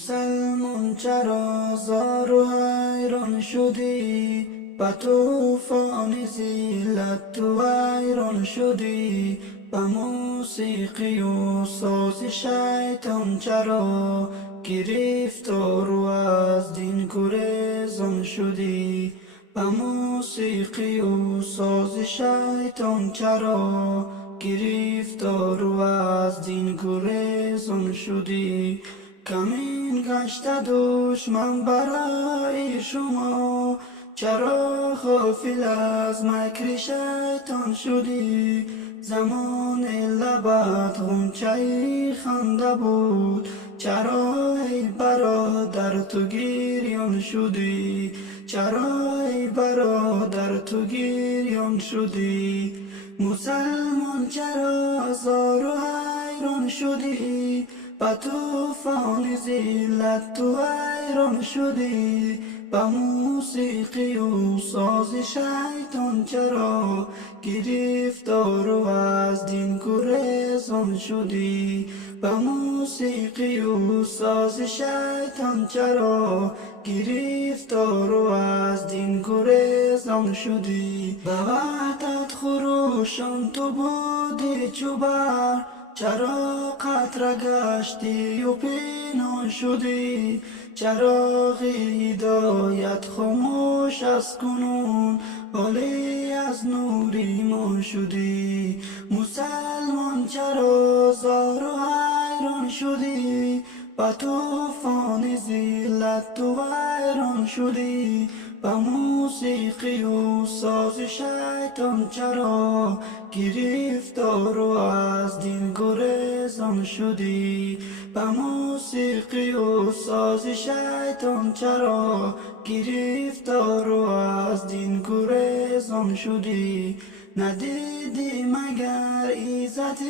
مسلمان چرا زار و حیران شدی؟ به طوفان ذلت تو حیران شدی. به موسیقی و ساز شیطان چرا گرفتار و از دین گریزان شدی؟ به موسیقی و ساز شیطان چرا گرفتار و از دین گریزان شدی؟ کمین گشته دشمن برای شما، چرا غافل از مکر شیطان شدی؟ زمان لبت غنچه خنده بود، چرا ای برادر تو گریان شدی؟ چرا ای برادر تو گریان شدی؟ مسلمان چرا زار و حیران شدی؟ به طوفان ذلت تو حیران شدی. به موسیقی و ساز شیطان چرا گرفتار و از دین گریزان شدی؟ به موسیقی و ساز شیطان چرا گرفتار و از دین گریزان شدی؟ به وحدت خروشان تو بودی چوبر، چرا قطره گشتی و پنهان شدی؟ چراغ هدایت خاموش از کنون، حالی از نور ایمان شدی؟ مسلمان چرا زار و حیران شدی؟ به طوفان ذلت تو حیران شدی. به موسیقی و ساز شیطان چرا گرفتار و از دین گریزان شدی؟ به موسیقی و ساز شیطان چرا گرفتار و از دین گریزان شدی؟ ندیدی مگر عزت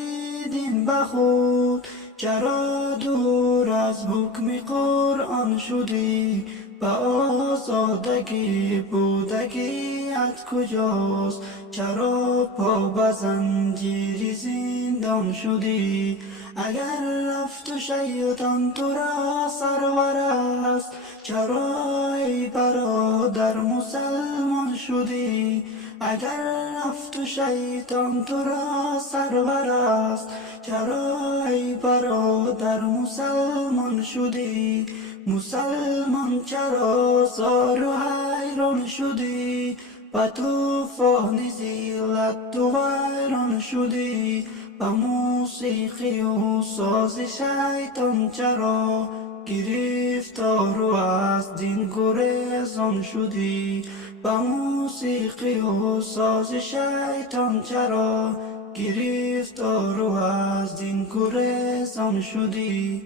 دین به خود، چرا دور از حکم قرآن شدی؟ به آزادگی بودگیت کجاست؟ چرا پا به زنجیر زندان شدی؟ اگر رفت شیطان تو را سرور است، چرا ای برادر مسلمان شدی؟ اگر رفت شیطان تو را سرور است، چرا ای برادر مسلمان شدی؟ مسلمان چرا زار و حیران شدی؟ به طوفان ذلت تو حیران شدی؟ به موسیقی و ساز شیطان چرا گرفتار و از دین گریزان شدی؟ به موسیقی و ساز شیطان چرا گرفتار و از دین گریزان شدی؟